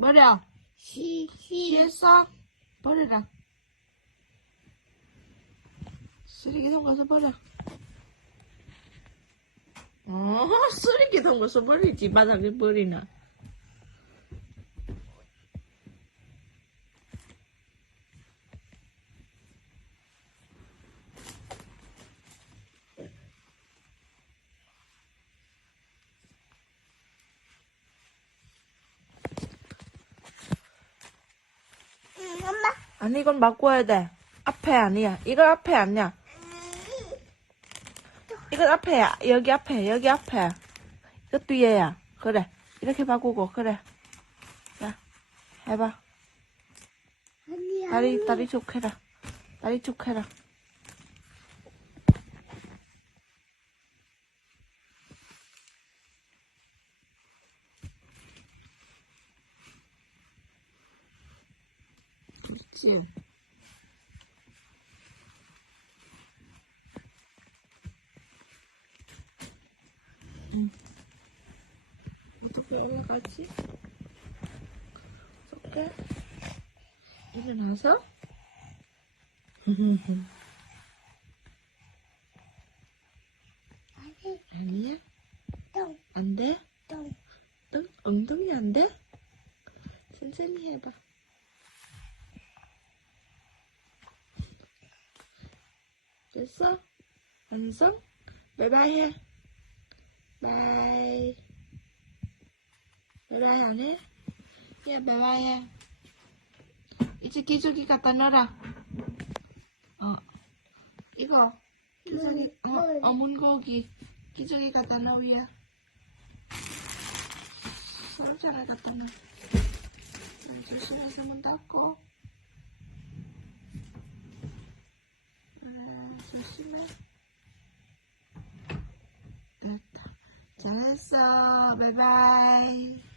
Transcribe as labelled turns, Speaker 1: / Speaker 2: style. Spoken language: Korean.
Speaker 1: 버려.
Speaker 2: 시, 시,
Speaker 1: 시했어? 버려라. 쓰레기통 가서 버려. 어, 쓰레기통 가서 버리지. 바닥에 버리나. 아니, 이건 바꿔야 돼. 앞에 아니야. 이거 앞에 아니야. 이건 앞에야. 여기 앞에, 여기 앞에. 이거 뒤에야. 그래. 이렇게 바꾸고, 그래. 자, 해봐.
Speaker 2: 아니야.
Speaker 1: 다리, 다리 쭉 해라. 다리 쭉 해라. 응. 어떻게 올라가지? 어떻게? 일어나서?
Speaker 2: 아니,
Speaker 1: 아니야?
Speaker 2: 똥,
Speaker 1: 안 돼?
Speaker 2: 똥.
Speaker 1: 엉, 엉덩이 안 돼? 천천히 해봐. 됐어? 완성? 바이바이 해. 바이. 바이바이 안 해? 야, 바이바이 해. 이제 기저귀 갖다 넣어라. 어. 이거. 기저귀, 어,
Speaker 2: 물.
Speaker 1: 어, 문고기. 기저귀 갖다 넣으야. 상자를 갖다 놔. 음, 조심해서 문 닫고. 됐다. 잘했어. 바이바이.